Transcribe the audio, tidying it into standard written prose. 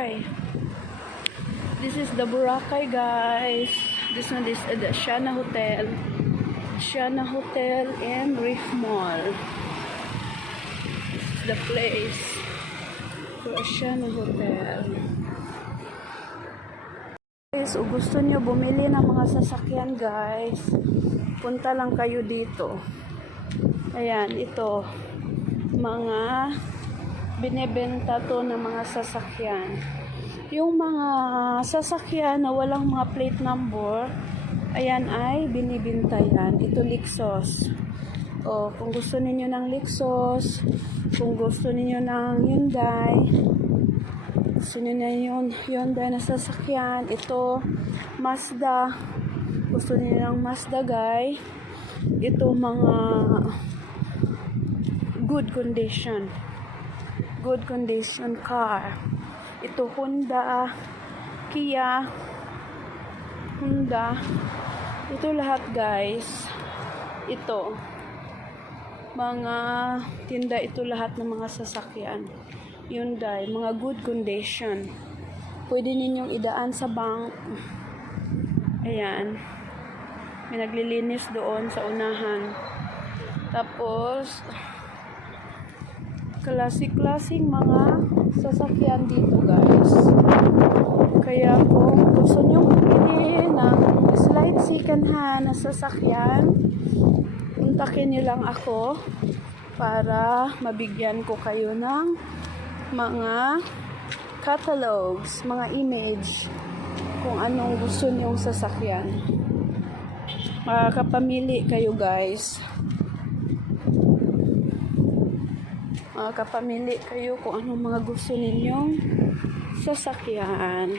Boracay. This is the Boracay, guys. This one is the Shana Hotel. Shana Hotel and Reef Mall. This is the place for Shana Hotel. Guys, kung gusto nyo bumili ng mga sasakyan, guys, punta lang kayo dito. Ayan, ito. Mga binebenta to ng mga sasakyan. Yung mga sasakyan na walang mga plate number, ayan ay binibinta yan. Ito Lexus. O, kung gusto ninyo ng Lexus, kung gusto ninyo ng Hyundai, gusto ninyo yung Hyundai na sasakyan, ito Mazda, gusto ninyo ng Mazda, guys, ito mga good condition car. Ito Honda, Kia, Honda. Ito lahat, guys. Ito. Mga tinda ito lahat ng mga sasakyan. Hyundai, mga good condition. Pwede ninyong idaan sa bank. Ayan. May naglilinis doon sa unahan. Tapos, klasik-klasik mga sasakyan dito, guys. Kaya kung gusto nyo bumili ng slight second hand na sasakyan, kontakin nyo lang ako para mabigyan ko kayo ng mga catalogs, mga image kung anong gusto nyong sasakyan. Makakapamili kayo, guys. Makakapamili kayo kung anong mga gusto ninyong sasakyan.